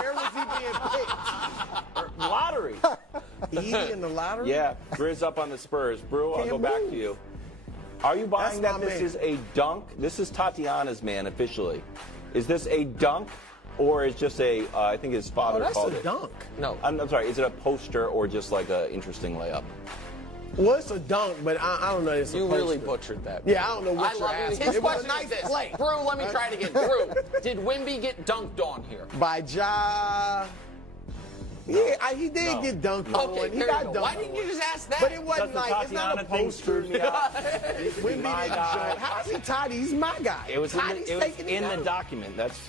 Where was he being picked? Lottery. Easy in the lottery? Yeah, Grizz up on the Spurs. Brew, I'll go back to you. Are you buying that this is a dunk? This is Tatiana's man officially. Is this a dunk or is just a, I think his father called it. That's a dunk. No. I'm sorry, is it a poster or just like an interesting layup? Well, it's a dunk, but I don't know. It's a You really poster. butchered that. Yeah, I don't know what you're love it. asking. His It was question a nice is this. play. Brew, let me try it again. Brew, did Wemby get dunked on here? By Ja. Yeah, he did get dunked on. Okay, He there got you go. dunked Why didn't you just ask that? But it wasn't Does the like, it's not a Tatiana thing poster. screw me out? Wemby My didn't guy. jump. How is he Toddy? He's my guy. It was Toddy's in taking it the down. document. That's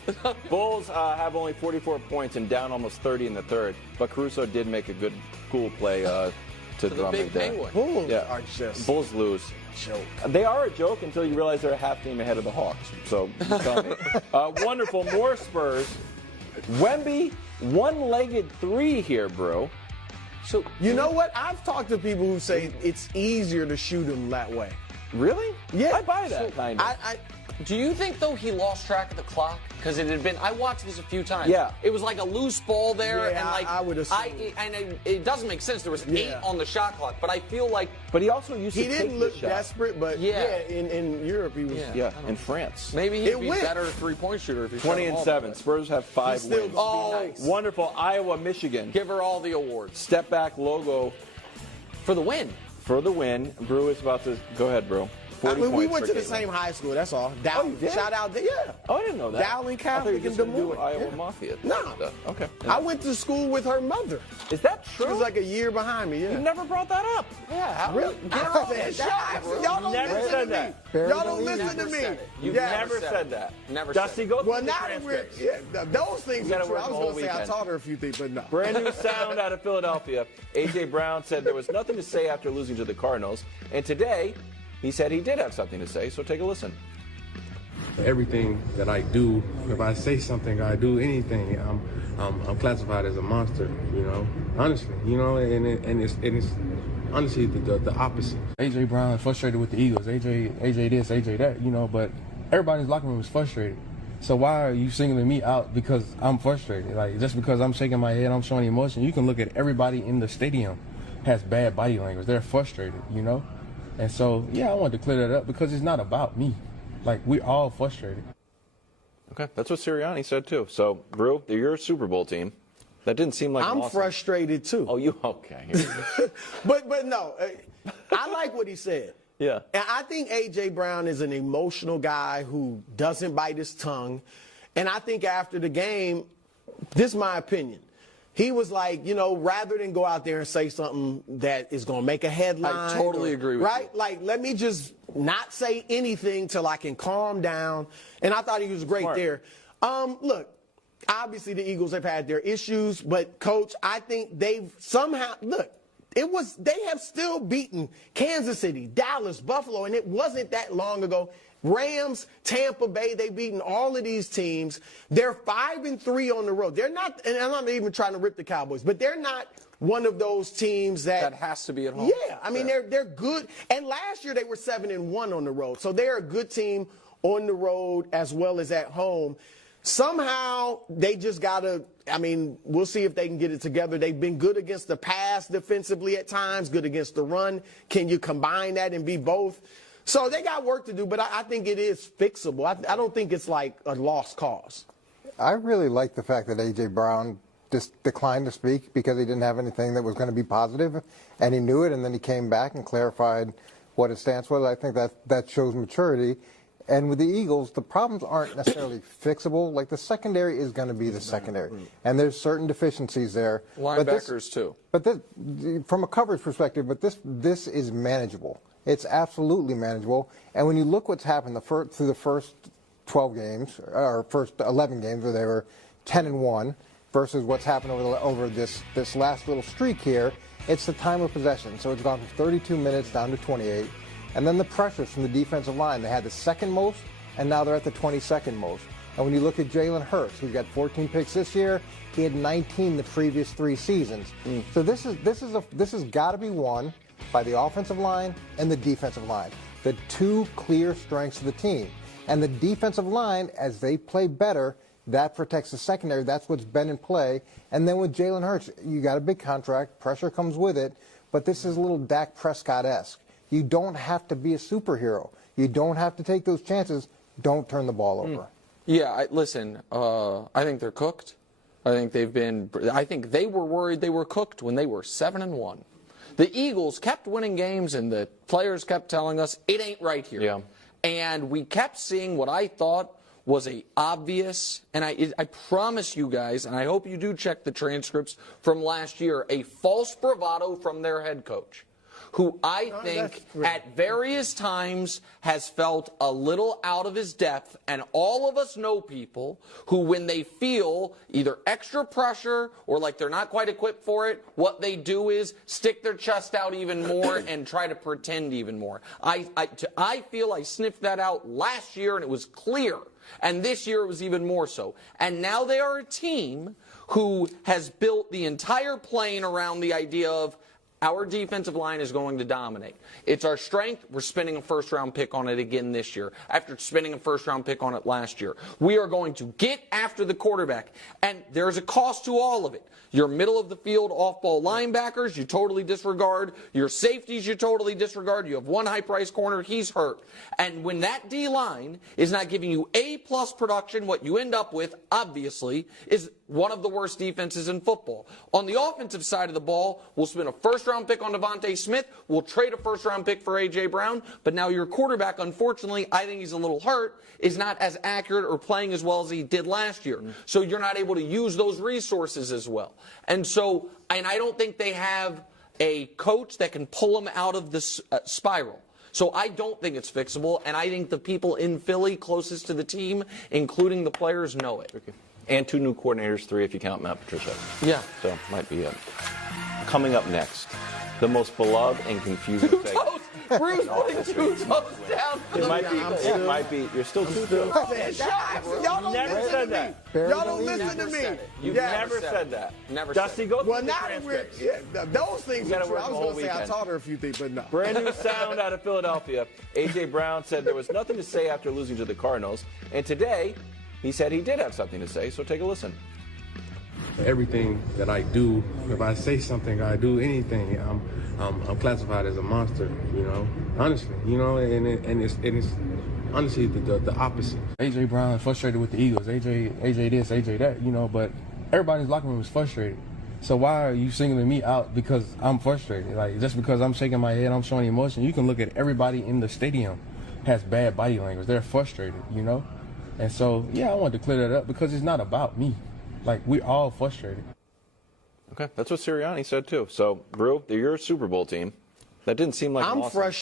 Bulls have only 44 points and down almost 30 in the third. But Caruso did make a good, cool play to the Drummond big there. penguin. Bulls Yeah. are just Bulls lose. joke. They are a joke until you realize they're a half game ahead of the Hawks. So, tell me. Wonderful. More Spurs. Wemby, one-legged three here, bro. So you know what? I've talked to people who say it's easier to shoot him that way. Really? Yeah. I buy that, kind of. Do you think, though, he lost track of the clock? Because it had been, I watched this a few times. Yeah. It was like a loose ball there. Yeah, and like I would assume. It doesn't make sense. There was 8 on the shot clock. But I feel like. But he also used to He take didn't the look shot. desperate, but in Europe he was. Yeah, in France. Maybe he'd It be went. better three-point shooter if he 20 shot and them all 7. the way. Spurs have 5 still wins. gonna be nice. Wonderful. Iowa, Michigan. Give her all the awards. Step back logo For the win. for the win. Brew is about to go ahead, bro. 40 we points went for to the Caitlin. same high school. That's all. Dowling. you did? Shout out there. Yeah. Oh, I didn't know that. Dowling I thought Catholic you in just Des gonna do Moines. Iowa Yeah. Mafia. No. Okay. I went to school with her mother. Is that She true? was like a year behind me. Yeah. You never brought that up. Yeah. How Really? Get her off the Y'all shot, bro. don't Never listen said to me. that. Y'all don't listen to Never me. said it. You Yeah. never said that. Never Dusty, said go it. through Well, the now that we're transcripts. those things You are gotta true. work I was the going whole to say I weekend. taught her a few things, but no. Brand new sound out of Philadelphia. A.J. Brown said there was nothing to say after losing to the Cardinals. And today, he said he did have something to say, so take a listen. Everything that I do, if I say something, I do anything, I'm classified as a monster, you know, honestly, you know, and it's honestly the opposite. A.J. Brown is frustrated with the Eagles, AJ this, AJ that, you know, but everybody in the locker room is frustrated. So why are you singling me out because I'm frustrated? Like, just because I'm shaking my head, I'm showing emotion. You can look at everybody in the stadium has bad body language. They're frustrated, you know? And so, yeah, I wanted to clear that up because it's not about me. Like, we're all frustrated. Okay, that's what Sirianni said, too. So, Brew, they're your Super Bowl team. That didn't seem like I'm frustrated too. Oh, you okay? Here we go. but no, I like what he said. Yeah. And I think A.J. Brown is an emotional guy who doesn't bite his tongue. And I think after the game, this is my opinion. He was like, you know, rather than go out there and say something that is going to make a headline. I totally agree with you. Right? Like, let me just not say anything till I can calm down. And I thought he was great there. Look, obviously the Eagles have had their issues, but, Coach, I think they've somehow, look, they have still beaten Kansas City, Dallas, Buffalo, and it wasn't that long ago. Rams, Tampa Bay, they've beaten all of these teams. They're 5-3 on the road. They're not, and I'm not even trying to rip the Cowboys, but they're not one of those teams that has to be at home. Yeah, I mean they're good. And last year they were 7-1 on the road, so they're a good team on the road as well as at home. Somehow they just gotta. I mean, we'll see if they can get it together. They've been good against the pass defensively at times, good against the run. Can you combine that and be both? So they got work to do, but I think it is fixable. I don't think it's like a lost cause. I really like the fact that A.J. Brown just declined to speak because he didn't have anything that was going to be positive, and he knew it, and then he came back and clarified what his stance was. I think that shows maturity. And with the Eagles, the problems aren't necessarily fixable. Like, the secondary is going to be the secondary, and there's certain deficiencies there. Linebackers, too. But this, from a coverage perspective, but this is manageable. It's absolutely manageable. And when you look what's happened through the first 12 games, or first 11 games where they were 10-1, versus what's happened over this last little streak here, it's the time of possession. So it's gone from 32 minutes down to 28. And then the pressures from the defensive line. They had the second most, and now they're at the 22nd most. And when you look at Jalen Hurts, who's got 14 picks this year, he had 19 the previous 3 seasons. So this has got to be won by the offensive line and the defensive line, the two clear strengths of the team. And the defensive line, as they play better, That protects the secondary. That's what's been in play. And then with Jalen Hurts, you got a big contract. Pressure comes with it. But this is a little Dak Prescott-esque. You don't have to be a superhero. You don't have to take those chances. Don't turn the ball over. Yeah, listen, I think they're cooked. I think they were worried they were cooked when they were 7-1. The Eagles kept winning games, and the players kept telling us, it ain't right here. Yeah. And we kept seeing what I thought was a obvious, and I promise you guys, and I hope you do check the transcripts from last year, a false bravado from their head coach, who I think at various times has felt a little out of his depth. And all of us know people who, when they feel either extra pressure or like they're not quite equipped for it, what they do is stick their chest out even more and try to pretend even more. I feel I sniffed that out last year, and it was clear. And this year it was even more so. And now they are a team who has built the entire plane around the idea of our defensive line is going to dominate. It's our strength. We're spending a first-round pick on it again this year after spending a first-round pick on it last year. We are going to get after the quarterback, and there's a cost to all of it. Your middle-of-the-field off-ball linebackers, you totally disregard. Your safeties, you totally disregard. You have one high-price corner. He's hurt. And when that D-line is not giving you A-plus production, what you end up with, obviously, is one of the worst defenses in football. On the offensive side of the ball, we'll spend a first-round pick on Devontae Smith. We'll trade a first-round pick for A.J. Brown. But now your quarterback, unfortunately, I think he's a little hurt, is not as accurate or playing as well as he did last year. So you're not able to use those resources as well. And I don't think they have a coach that can pull them out of this spiral. So I don't think it's fixable, and I think the people in Philly closest to the team, including the players, know it. Okay. And 2 new coordinators, 3 if you count Matt Patricia. Yeah. So might be it. Coming up next, the most beloved and confusing thing. Bruce putting 2 toes down. It might be. You're still 2 toes. Y'all don't Never listen said to that. me. Y'all don't listen to me. You've never said that. Never Dusty, said go through Well, the now that transcripts. those things are true. work I the was whole going to say I weekend. taught her a few things, but no. Brand new sound out of Philadelphia. A.J. Brown said there was nothing to say after losing to the Cardinals. And today, he said he did have something to say, so take a listen. Everything that I do, if I say something, I do anything, I'm classified as a monster, you know, honestly, you know, and it's honestly the opposite. AJ Brown is frustrated with the Eagles, AJ this, AJ that, you know, but everybody's locker room is frustrated. So why are you singling me out because I'm frustrated? Like, just because I'm shaking my head, I'm showing emotion. You can look at everybody in the stadium has bad body language. They're frustrated, you know? And so, yeah, I wanted to clear that up because it's not about me. Like, we're all frustrated. Okay, that's what Sirianni said too. So, Brew, they're your Super Bowl team. That didn't seem like I'm awesome. frustrated.